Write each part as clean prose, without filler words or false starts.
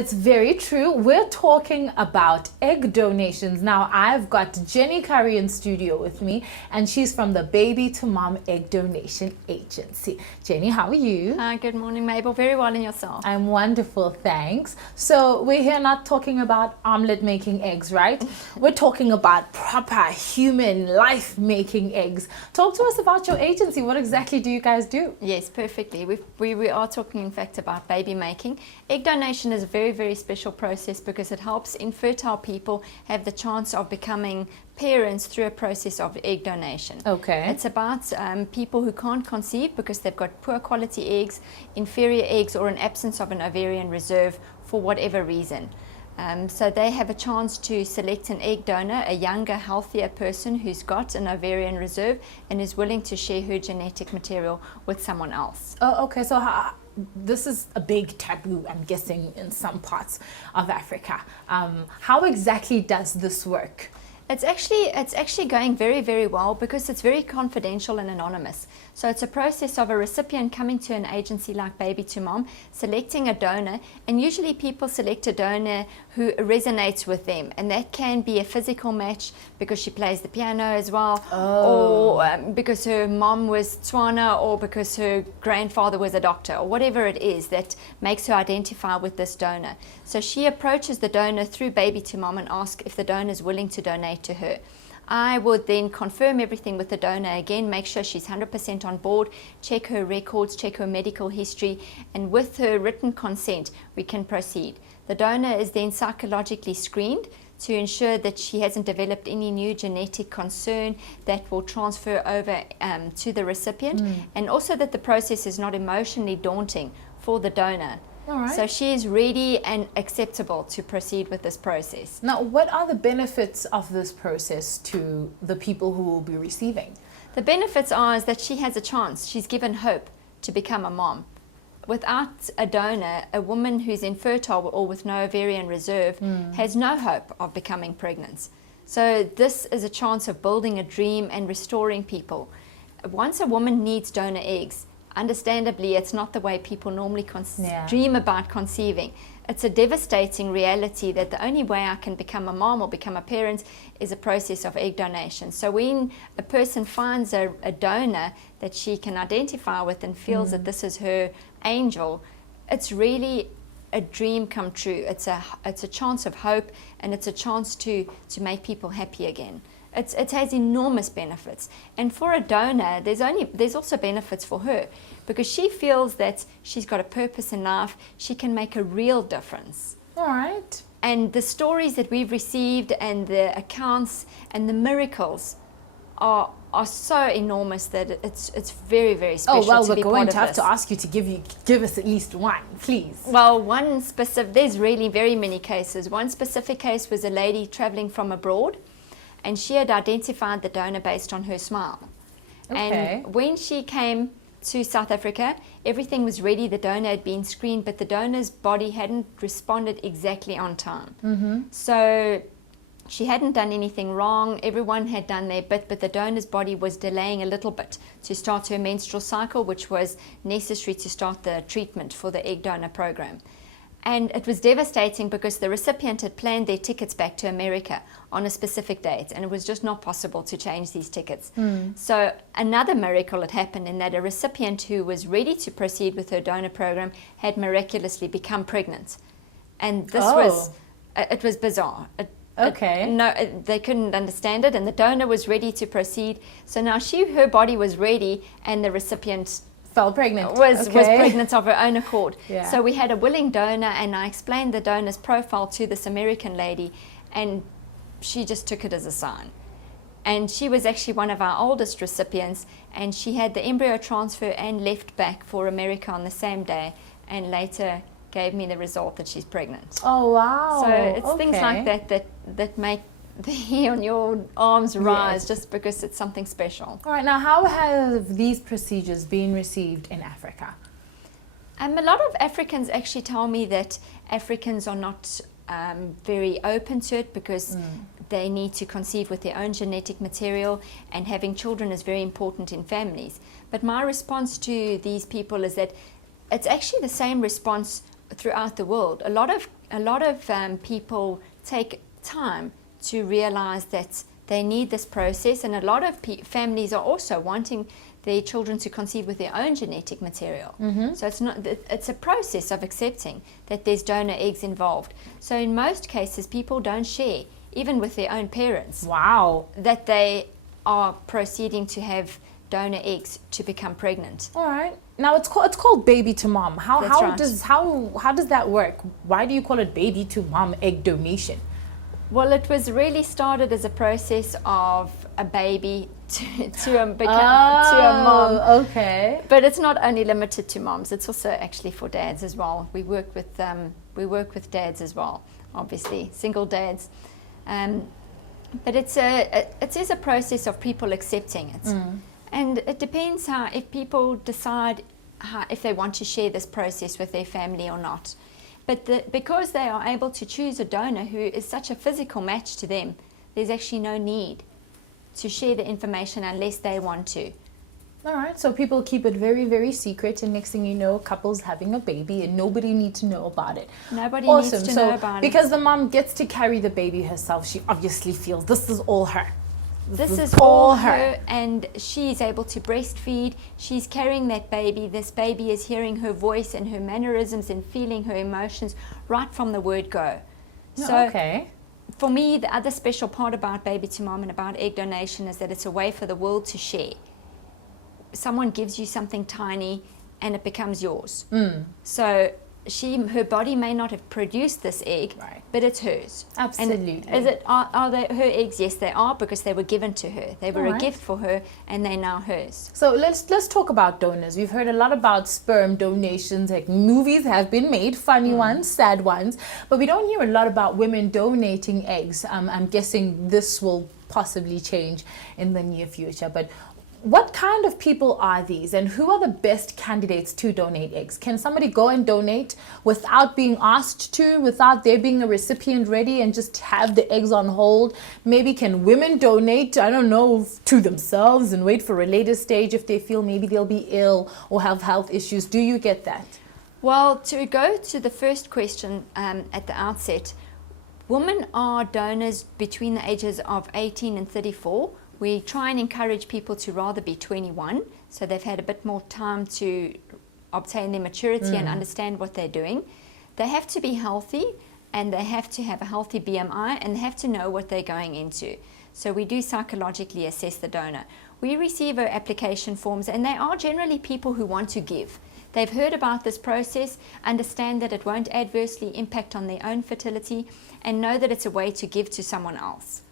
It's very true. We're talking about egg donations. Now, I've got Jenny Curry in studio with me, and she's from the Baby to Mom Egg Donation Agency. Jenny, how are you? Hi, good morning, Mabel. Very well, and yourself? I'm wonderful, thanks. So we're here not talking about omelet making eggs, right? We're talking about proper human life making eggs. Talk to us about your agency. What exactly do you guys do? Yes, perfectly. We are talking, in fact, about baby making. Egg donation is a very, very special process because it helps infertile people have the chance of becoming parents through a process of egg donation. Okay. It's about people who can't conceive because they've got poor quality eggs, inferior eggs, or an absence of an ovarian reserve for whatever reason. So they have a chance to select an egg donor, a younger, healthier person who's got an ovarian reserve and is willing to share her genetic material with someone else. Oh, okay. So this is a big taboo, I'm guessing, in some parts of Africa. How exactly does this work? It's actually going very, very well because it's very confidential and anonymous. So it's a process of a recipient coming to an agency like Baby to Mom, selecting a donor, and usually people select a donor who resonates with them, and that can be a physical match because she plays the piano as well, or because her mom was Tswana, or because her grandfather was a doctor, or whatever it is that makes her identify with this donor. So she approaches the donor through Baby to Mom and asks if the donor is willing to donate to her. I would then confirm everything with the donor again, make sure she's 100% on board, check her records, check her medical history, and with her written consent, we can proceed. The donor is then psychologically screened to ensure that she hasn't developed any new genetic concern that will transfer over to the recipient, and also that the process is not emotionally daunting for the donor. Right. So she is ready and acceptable to proceed with this process. Now, what are the benefits of this process to the people who will be receiving? The benefits are is that she has a chance. She's given hope to become a mom. Without a donor, a woman who's infertile or with no ovarian reserve has no hope of becoming pregnant. So this is a chance of building a dream and restoring people. Once a woman needs donor eggs, understandably, it's not the way people normally dream about conceiving. It's a devastating reality that the only way I can become a mom or become a parent is a process of egg donation. So when a person finds a donor that she can identify with and feels that this is her angel, it's really a dream come true. It's a chance of hope, and it's a chance to make people happy again. It has enormous benefits, and for a donor there's also benefits for her because she feels that she's got a purpose in life. She can make a real difference. All right. And the stories that we've received and the accounts and the miracles are so enormous that it's very, very special. Oh well, to we're be going part to of have this. to ask you to give us at least one, please. Well, one specific, there's really very many cases. One specific case was a lady traveling from abroad, and she had identified the donor based on her smile. Okay. And when she came to South Africa, everything was ready. The donor had been screened, but the donor's body hadn't responded exactly on time. So she hadn't done anything wrong. Everyone had done their bit, but the donor's body was delaying a little bit to start her menstrual cycle, which was necessary to start the treatment for the egg donor program. And it was devastating because the recipient had planned their tickets back to America on a specific date, and it was just not possible to change these tickets. So another miracle had happened in that a recipient who was ready to proceed with her donor program had miraculously become pregnant. And this it was bizarre. They couldn't understand it, and the donor was ready to proceed. So now her body was ready, and the recipient fell pregnant. Was pregnant of her own accord. Yeah. So we had a willing donor, and I explained the donor's profile to this American lady, and she just took it as a sign. And she was actually one of our oldest recipients, and she had the embryo transfer and left back for America on the same day, and later gave me the result that she's pregnant. Oh wow. So it's things like that make the hair on your arms rise, just because it's something special. All right, now how have these procedures been received in Africa? A lot of Africans actually tell me that Africans are not very open to it because they need to conceive with their own genetic material, and having children is very important in families. But my response to these people is that it's actually the same response throughout the world, a lot of people take time to realize that they need this process, and a lot of families are also wanting their children to conceive with their own genetic material. So it's a process of accepting that there's donor eggs involved. So in most cases, people don't share, even with their own parents, Wow. that they are proceeding to have donor eggs to become pregnant. All right. Now it's called baby to mom. How That's right. how does that work? Why do you call it baby to mom egg donation? Well, it was really started as a process of a baby to a mom. Okay. But it's not only limited to moms; it's also actually for dads as well. We work with dads as well, obviously single dads. But it is a process of people accepting it, and it depends if people decide if they want to share this process with their family or not. But because they are able to choose a donor who is such a physical match to them, there's actually no need to share the information unless they want to. All right. So people keep it very, very secret, and next thing you know, couple's having a baby, and nobody needs to know about it. Nobody Awesome. needs to So know about it. because the mom gets to carry the baby herself, she obviously feels this is all her. This is all her, and she's able to breastfeed. She's carrying that baby. This baby is hearing her voice and her mannerisms and feeling her emotions right from the word go. So Okay. for me, the other special part about Baby to Mom and about egg donation is that it's a way for the world to share. Someone gives you something tiny and it becomes yours. So her body may not have produced this egg, Right. but it's hers. Absolutely. And are they her eggs? Yes, they are, because they were given to her. They were All a right. gift for her, and they're now hers. So let's talk about donors. We've heard a lot about sperm donations. Like movies have been made, funny ones, sad ones, but we don't hear a lot about women donating eggs. I'm guessing this will possibly change in the near future. But what kind of people are these, and who are the best candidates to donate eggs? Can somebody go and donate without being asked to, without there being a recipient ready, and just have the eggs on hold? Maybe can women donate, I don't know, to themselves and wait for a later stage if they feel maybe they'll be ill or have health issues? Do you get that? Well, to go to the first question at the outset, women are donors between the ages of 18 and 34. We try and encourage people to rather be 21, so they've had a bit more time to obtain their maturity and understand what they're doing. They have to be healthy, and they have to have a healthy BMI, and they have to know what they're going into. So we do psychologically assess the donor. We receive our application forms, and they are generally people who want to give. They've heard about this process, understand that it won't adversely impact on their own fertility, and know that it's a way to give to someone else.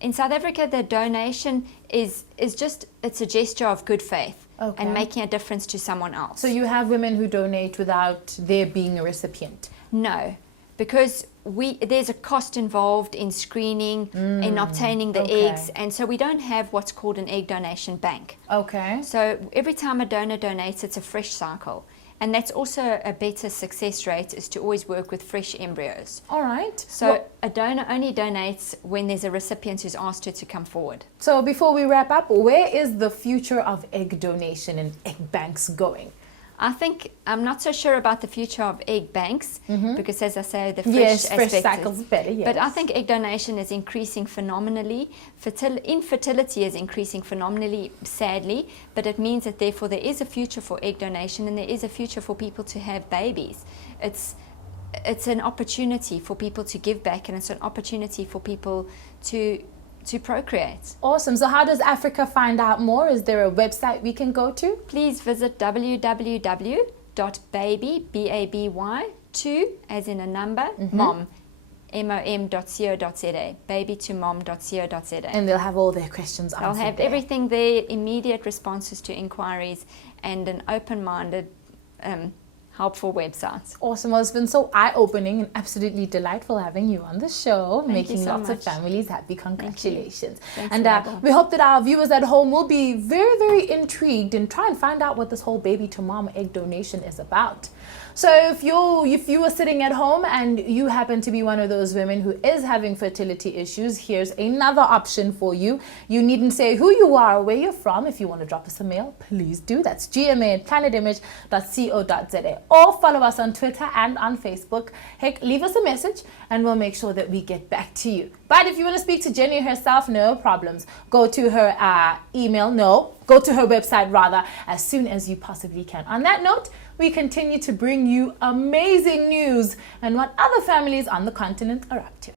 In South Africa, the donation is just, it's a gesture of good faith and making a difference to someone else. So you have women who donate without there being a recipient? No, because there's a cost involved in screening, in obtaining the eggs, and so we don't have what's called an egg donation bank. Okay. So every time a donor donates, it's a fresh cycle. And that's also a better success rate, is to always work with fresh embryos. All right. So a donor only donates when there's a recipient who's asked her to come forward. So before we wrap up, where is the future of egg donation and egg banks going? I think I'm not so sure about the future of egg banks, because, as I say, the fresh Yes, aspect fresh cycles is better, yes. But I think egg donation is increasing phenomenally. Infertility is increasing phenomenally, sadly, but it means that therefore there is a future for egg donation, and there is a future for people to have babies. It's an opportunity for people to give back, and it's an opportunity for people to procreate. Awesome. So how does Africa find out more? Is there a website we can go to? Please visit www.baby2, as in a number, mom, mom.co.za, baby2mom.co.za. And they'll have all their questions answered. They'll have there. everything there, immediate responses to inquiries, and an open-minded, helpful website. Awesome. Well, it's been so eye-opening and absolutely delightful having you on the show, Thank you making so lots of much. families happy. Congratulations. Thanks, And Mabel. we hope that our viewers at home will be very, very intrigued and try and find out what this whole baby to mom egg donation is about. So if you were sitting at home and you happen to be one of those women who is having fertility issues, here's another option for you. You needn't say who you are or where you're from. If you want to drop us a mail, please do. That's gma@planetimage.co.za, or follow us on Twitter and on Facebook. Heck, leave us a message and we'll make sure that we get back to you. But if you want to speak to Jenny herself, no problems. Go to her go to her website rather, as soon as you possibly can. On that note, we continue to bring you amazing news and what other families on the continent are up to.